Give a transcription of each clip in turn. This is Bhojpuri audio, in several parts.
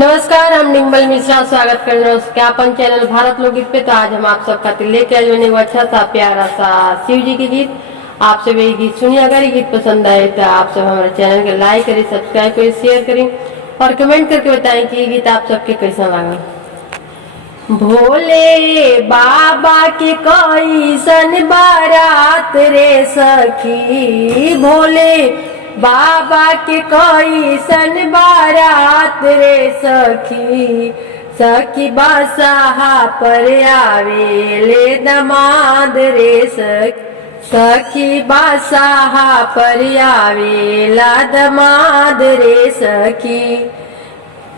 नमस्कार, हम डिम्पल मिश्रा स्वागत कर रहे हैं अपन चैनल भारत लोकगीत पे। तो आज हम आप सब खातिर लेके आए हैं अच्छा सा प्यारा सा शिव जी के गीत। आप सब ये गीत सुनिए। अगर ये गीत पसंद आए तो आप सब हमारे चैनल को लाइक करें, सब्सक्राइब करें, शेयर करें और कमेंट करके बताएं कि ये गीत आप सबके कैसा लगा। भोले बाबा के कैसन बारात रे सखी, भोले बाबा के कैसन बारात रे सखी, सखी बादशाह पर आवेले दमाद रे सखी बादशाह पर आवेला दमाद रे सखी।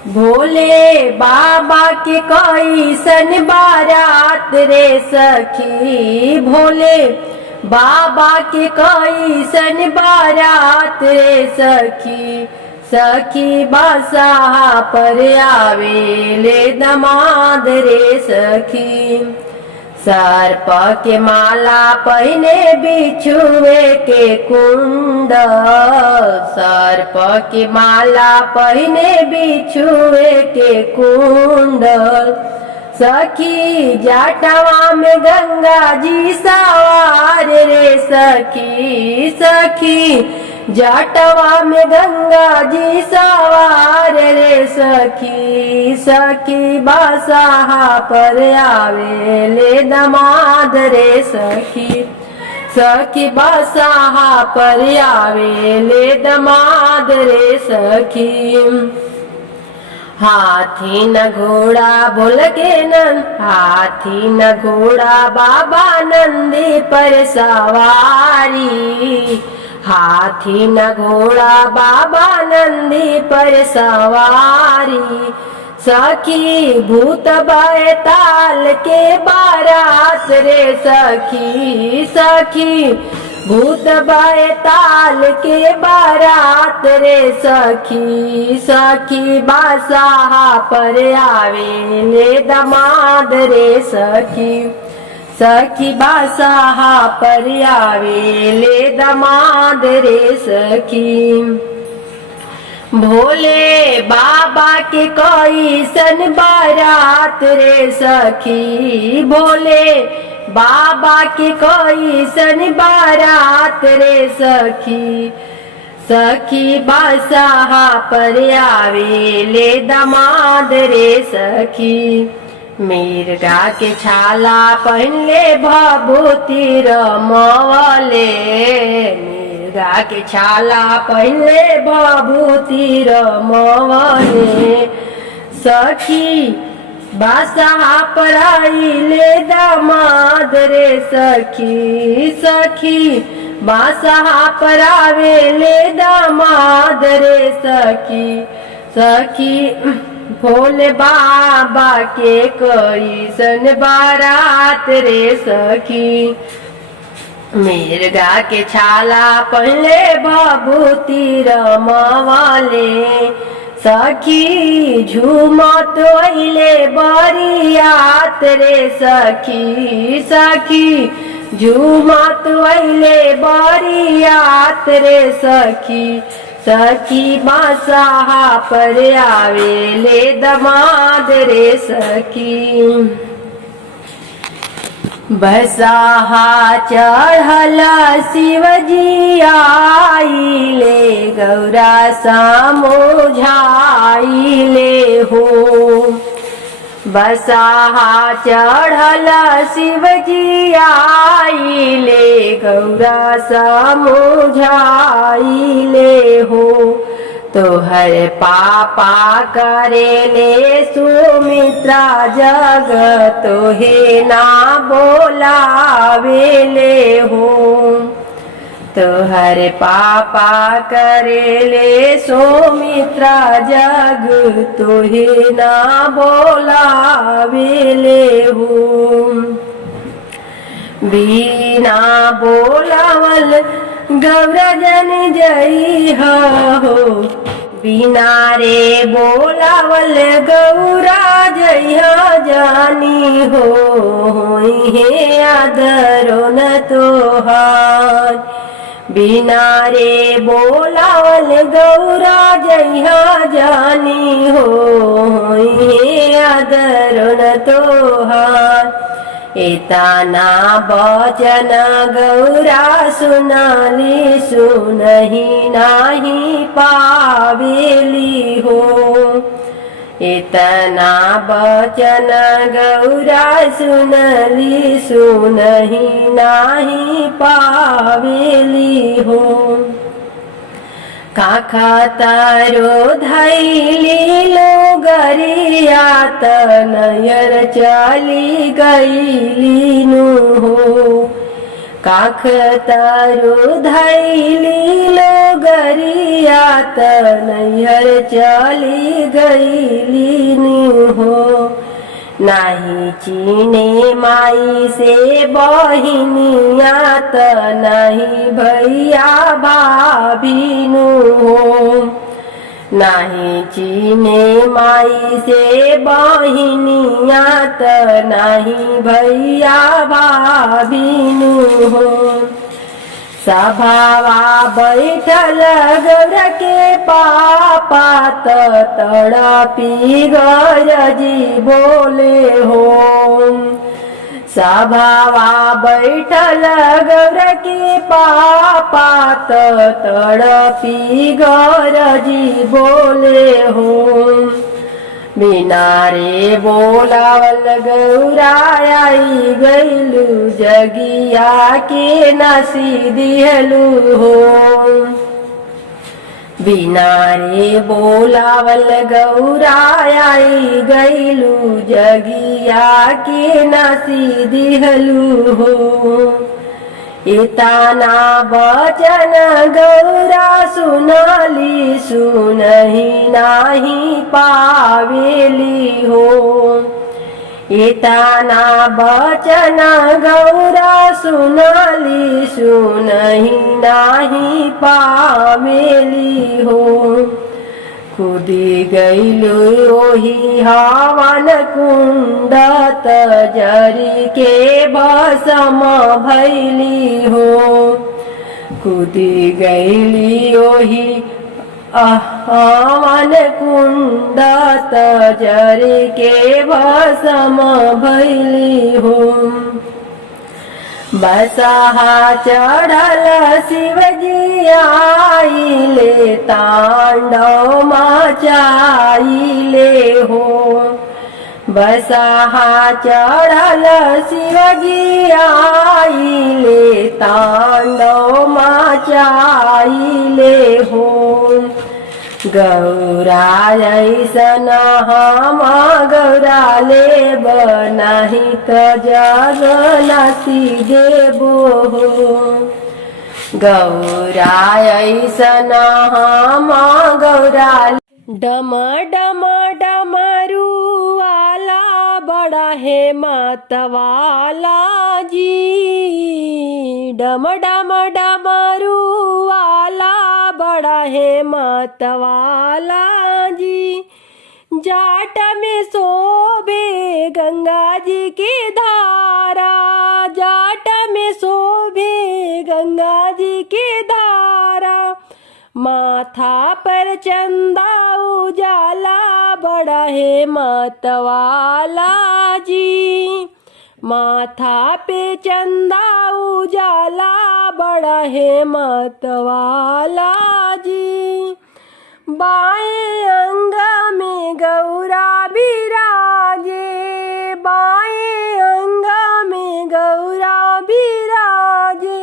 भोले बाबा के कैसन बारात रे सखी, भोले बाबा के कैसन बारात रे सखी, सखी बादशाह पर आवेले दमाद रे सखी। सर्प के माला पहने बिछुए के कुंड, सर्प के माला पहने बिछुए के कुंड, सखी जटवा में गंगा जी सवार रे सखी, सखी जटवा में गंगा जी सवार रे सखी, सखी बादशाह पर आवेले दमाद रे सखी, सखी बादशाह पर आवेले दमाद रे सखी। हाथी न घोड़ा बोल के नंद, हाथी न घोड़ा बाबा नंदी पर सवारी, हाथी न घोड़ा बाबा नंदी पर सवारी, सखी भूत बैताल के बारात रे सखी, सखी भूत बैताल के बारात रे सखी, सखी बादशाह पर आवेले दमाद रे सखी, सखी बादशाह पर आवेले दमाद रे सखी। भोले बाबा के कैसन बारात रे सखी, भोले बाबा के कैसन बारात रे सखी, सखी बादशाह पर आवेले दमाद रे सखी। मिर्गा के छाला पहनले भभूति रमवले, मिर्गा के छाला पहनले भभूति रमवले, सखी बादशाह पर आइले दमाद रे सखी, सखी बादशाह पर आवेले दमाद रे सखी, सखी भोले बाबा के कैसन बारात रे सखी। मिर्गा के छाला पहले भभूति रमवले, सखी झूमत अइले बरियात रे सखी, सखी झूमत अइले बरियात रे सखी, सखी बादशाह पर आवेले दमाद रे सखी। बसाहा चढ़ल शिवजी आइले, गौरा समझाइले हो, बसाहा चढ़ल शिवजी आइले, गौरा समझाइले हो, तोहर पापा करेले सुमित्रा जग तोहे ना बोलावेले हो, तोहर पापा करेले सुमित्रा जग तोहे ना बोलावेले हो। बिना बोलावल गौरा जन जई हो, बिना रे बोलावल गौरा जइहा जानी हो, हे आदरो न तोहार, बिना रे बोलावल गौरा जइहा जानी हो दरुण तोहार। एताना बचन गौरा सुनली सुनहि नाही पावेली हो। इतना बचन गौरा सुनली सुनहि नाही पावेली हो। काखा तारो धैली लोगरिया तनयर चली गईली नु हो। काख तारो धैली लोगरिया तनयर चली गईली नु हो। नाही चीने माई से बहिनिया त नहीं भैया भाभी नु हो। नाही चीने माई से बहिनिया त नहीं भैया भाभी नु हो। सभावा बैठल गौरा के पापा तड़पी गरजी बोले हो। सभावा बैठल गौरा के पापा तड़पी गरजी बोले हो। बिना रे बोलावल गौरा आई गईलू जगिया के नसी दिहलू हो। बिना रे बोलावल गौरा आई गईलू जगिया के नसी दिहलू हो। इतना बचन गौरा सुनली सुनहि नाही पावेली हो। इतना बचन गौरा सुनली सुनहि नाही पावेली हो। कूदी गईलू ओही हवन कुंड जरी के भस्म भैली हो। कूदी गईली ओही हवन कुंड जरी के भस्म भैली हो। बसहा चढ़ल शिवजी आइले तांडव मचाइले हो। बसहा चढ़ल शिवजी आइले तांडव मचाइले हो। गौरा ऐसन हम गौरा लेब नहीं त जग नसी देबो हो। गौरा ऐसन हम गौरा डम डम डमरू वाला बड़ा है मतवाला जी। डम डम डमरू वाला बड़ा है मतवाला जी। जाट में शोभे गंगा जी की धारा। जाट में शोभे गंगा जी की धारा। माथा पर चंदा उजाला बड़ा है मतवाला जी। माथा पे चंदा उजाला बड़ा है मतवाला जी। बाएं अंग में गौरा विराजे। बाएं अंग में गौरा विराजे।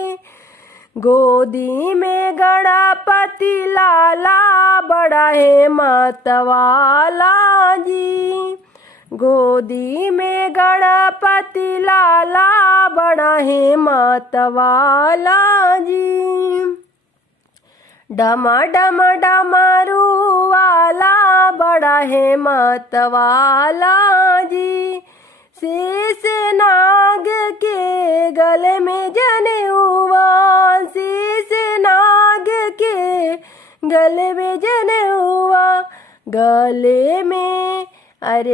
गोदी में गणपति लाला बड़ा है मतवाला जी। गोदी में गणपति लाला बड़ा है मतवाला जी। डम डम डमरू वाला बड़ा है मतवाला जी। शेष नाग के गले में जनेऊआ। शेष नाग के गले में जनेऊआ। गले में अरे